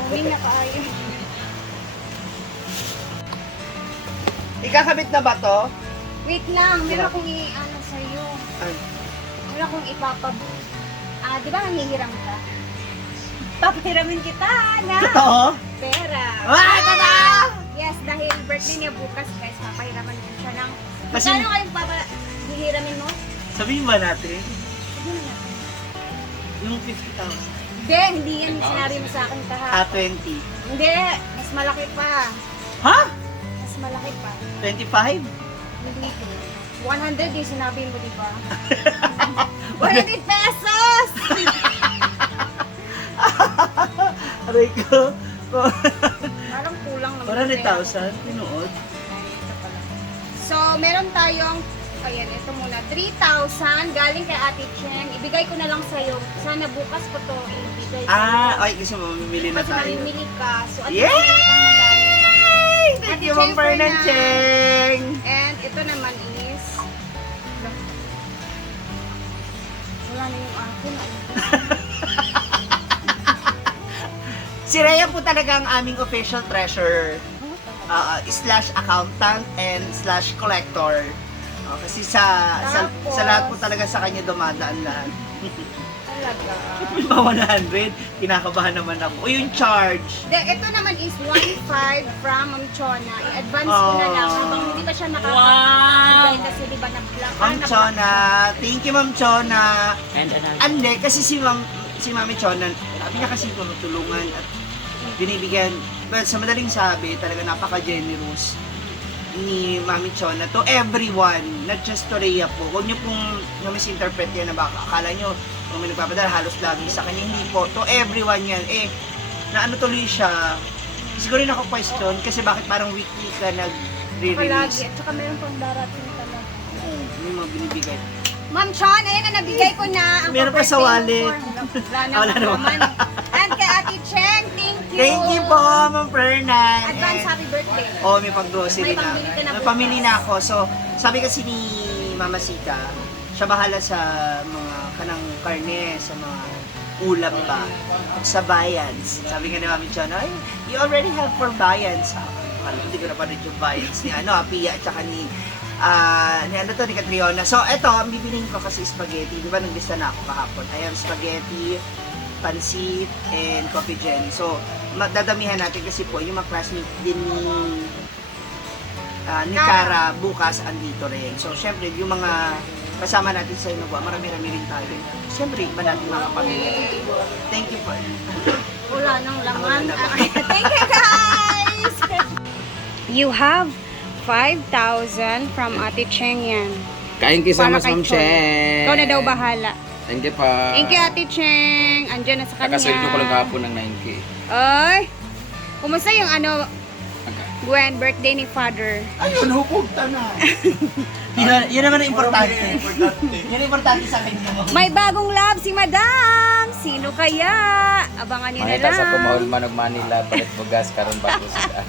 Zooming na kaayo. Ikakabit na ba to? Wait lang, meron akong i-ano sa'yo. Ay. Meron akong di ba nangihiram ka? Papahiramin kita, na! Totoo? Pera. Ah, totoo! Yes, dahil birthday niya bukas, guys, papahiraman niya siya ng... Kasi- Magkano kayong papahiramin mo? Sabihin ba natin? Sabihin na natin. Yung 50,000. Hindi yan yung sinabi mo sa akin kahapon. 20. Hindi, mas malaki pa. Ha? Mas malaki pa. 25? Hindi ko. 100 yung sinabi mo, di ba? 100 pesos! Aray ko. Parang kulang naman. 100,000? Pinuod? Ito pala. So, meron tayong, ayan, ito muna, 3,000 galing kay Ate Cheng. Ibigay ko na lang sa'yo. Sana bukas ko to ibigay Okay, kasi mamimili na Kasi tayo. mamimili ka. So, Ate Yay! Cheng, ito ang madami. Thank Ate you, Ma'am Cheng, for Fernan now. Cheng! And ito naman is, wala na yung akin. Si Rhea po talaga ang aming official treasurer. Slash accountant and slash collector. Kasi sa Tapos, lahat po talaga sa kanya dumadaan lahat. Talaga. Mga 100, kinakabahan naman ako. O yung charge. Ito naman is 1.5 from Ma'am Chona. I-advance ko na lang habang hindi pa siya nakaka-ibay kasi di ba na-block. Ma'am Chona, thank you Ma'am Chona. And another. Ande, kasi si Mami Chona, sabi niya kasi tulungan at binibigyan, well, sa madaling sabi, talaga napaka-generous ni Mami Chona to everyone, not just to Rhea po. Huwag niyo pong misinterpret yan na baka akala niyo kung may nagpapadala halos lagi sa kanya. Hindi po, to everyone yan. Na ano tuloy siya, siguro rin ako question kasi bakit parang weekly ka Palagi. nagre-release. At saka meron pang darating talaga. May mga binibigay. Ma'am Chon, ayan na, nabigay ko na. Ang Meron pa sa pa-birthday wallet. mo for- Wala Wala na naman. naman. And kay Ate Cheng, thank you. Thank you po, Ma'am Fernan. Advance happy birthday. Oh, may pag-grocery May na. pambili ka na May bukas. pamili na ako. So, sabi kasi ni Mama Sita, siya bahala sa mga kanang karne, sa mga ulam ba, sa bayans. Sabi nga ni Mami Chona, ay, you already have 4 bayans. Hindi ko na pa rin yung bayans ni Pia at saka ni Catriona. So, eto, ang bibilin ko kasi spaghetti. Di ba, naglista na ako kahapon. I have spaghetti, pansit, and coffee gin. So, dadamihan natin kasi po, yung mga classmate din ni Cara bukas andito rin. So, syempre, yung mga kasama natin sa Innova, marami-rami rin tayo. Syempre, iba natin mga pamilya. Thank you po. Wala nang laman. Wala naman. Thank you, guys! You have 5,000 from Ate Cheng yan. Kain kiss Para mas kay Ma'am Chon. Cheng. Ikaw na daw bahala. Thank you pa. Thank you, Ate Cheng. Andiyan na sa kanya. Nakasweldo ko lang kahapon ng 9K. Ay! Kumusta yung Gwen, birthday ni Father? Ayun, hukugta na. yun naman ang importante. Yun ang importante sa akin. May bagong love si Madam! Sino kaya? Abangan niyo na Makita sa lang. Kumahol Manog Manila, palit bugas, karon bago sila.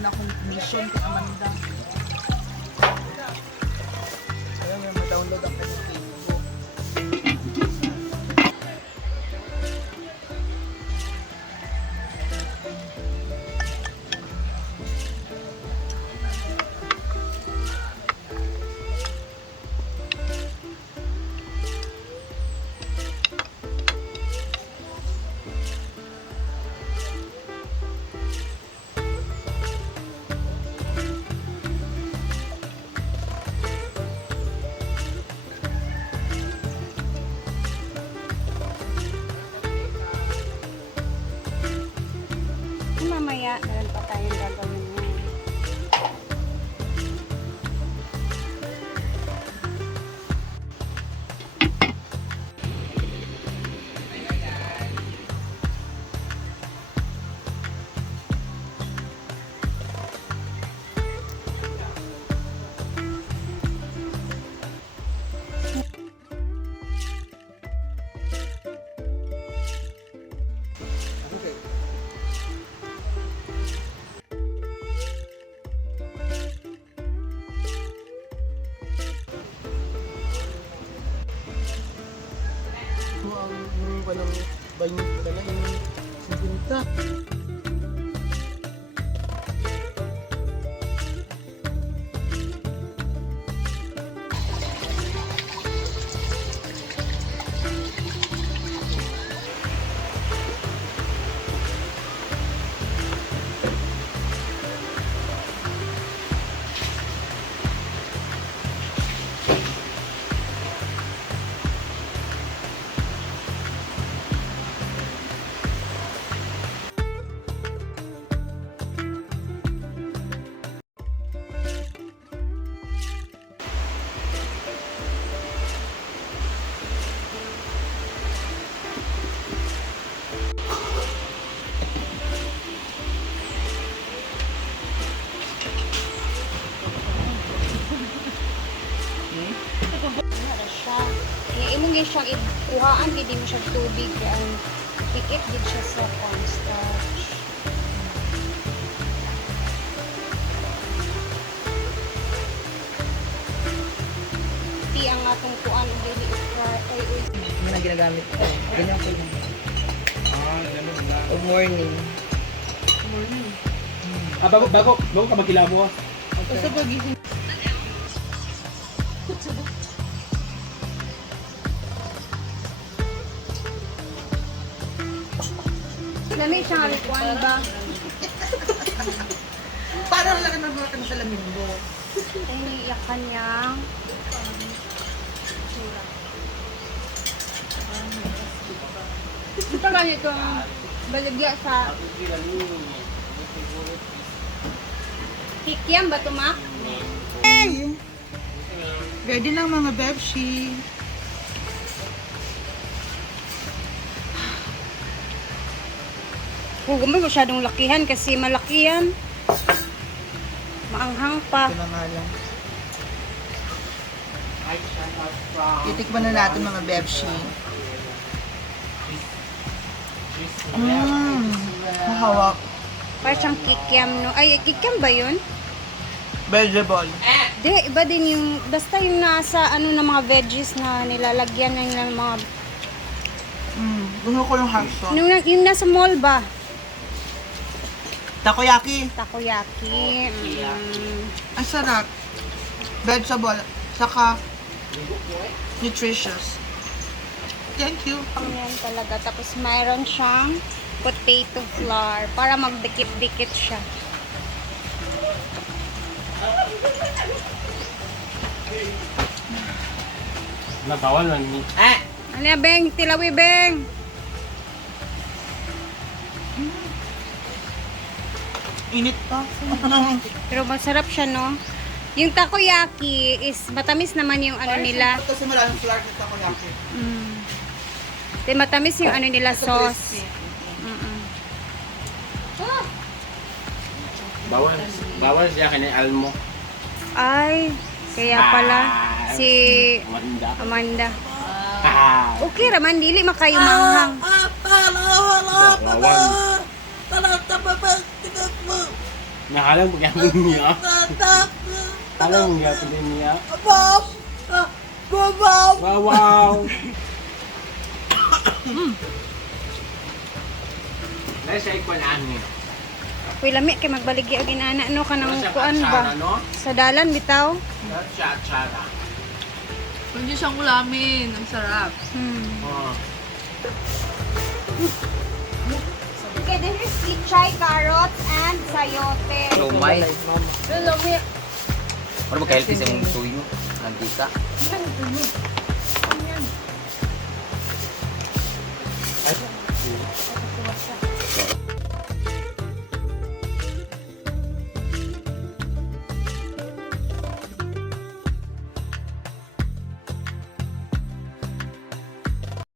man akong mission kay Amanda. Kaya may ma-download ang kanyang Facebook. Mamaya, meron pa tayong gagawin ngayon. Okay. Ito ang walang banyo pala yung sintinta. Ano siya? Imong gyud siyang ikuhaan gid mo siya tubig ang pikit gid siya sa cornstarch. Ti ang atong kuan dili fry ay uy. Hindi na ginagamit ko. Ganyan ko yun. Ganun lang. O morning. Bago ka magkilamo ka. Basta pagising. Lami siya nga kuan ba? Parang lang nagbukan sa lamin mo. Ay yakan yang ito lang ito baligya sa kikiam ba ito, Mac? Hey! Ready na mga bebshi. Huwag mo masyadong lakihan kasi malaki yan. Maanghang pa. Ito na nga lang. Titikman na natin mga bebshi. Mahawak. Parang siyang kikiam, no? Ay, kikiam ba yun? Vegetable. Di, iba din yung, basta yung nasa, ano, na mga veggies na nilalagyan ng mga, Gusto ko yung hot sauce. yung nasa mall ba? Takoyaki. Takoyaki. Ang sarap. Vegetable. Saka nutritious. Thank you. Yan talaga. Tapos mayroon siyang potato flour para magdikit-dikit siya. Nabawal lang ni. Ano yan, Beng? Tilawi, Beng! Init pa. Pero masarap siya, no? Yung takoyaki is matamis naman yung ano nila. Kasi maraming flour sa takoyaki. Then matamis yung ano nila Ito sauce. crispy. Bawal siya kini almo. Ay, kaya pala si Manda. Amanda. Okay raman, dili makayo manghang. Nakalang magyapin niya. Nakalang magyapin niya. Wow! Dahil siya ikwalaan niya. Kuy lami kay magbaligi og inana no kanang Siya kuan ba? katsara, no? Sa dalan bitaw. Siya atsara. Pwede siyang ulamin. Ang sarap. Oh. Okay, this is pichay, carrots, and sayote. Lumay. Lumi. Ano ba kahit sa mong tuyo? Nantika. Yan.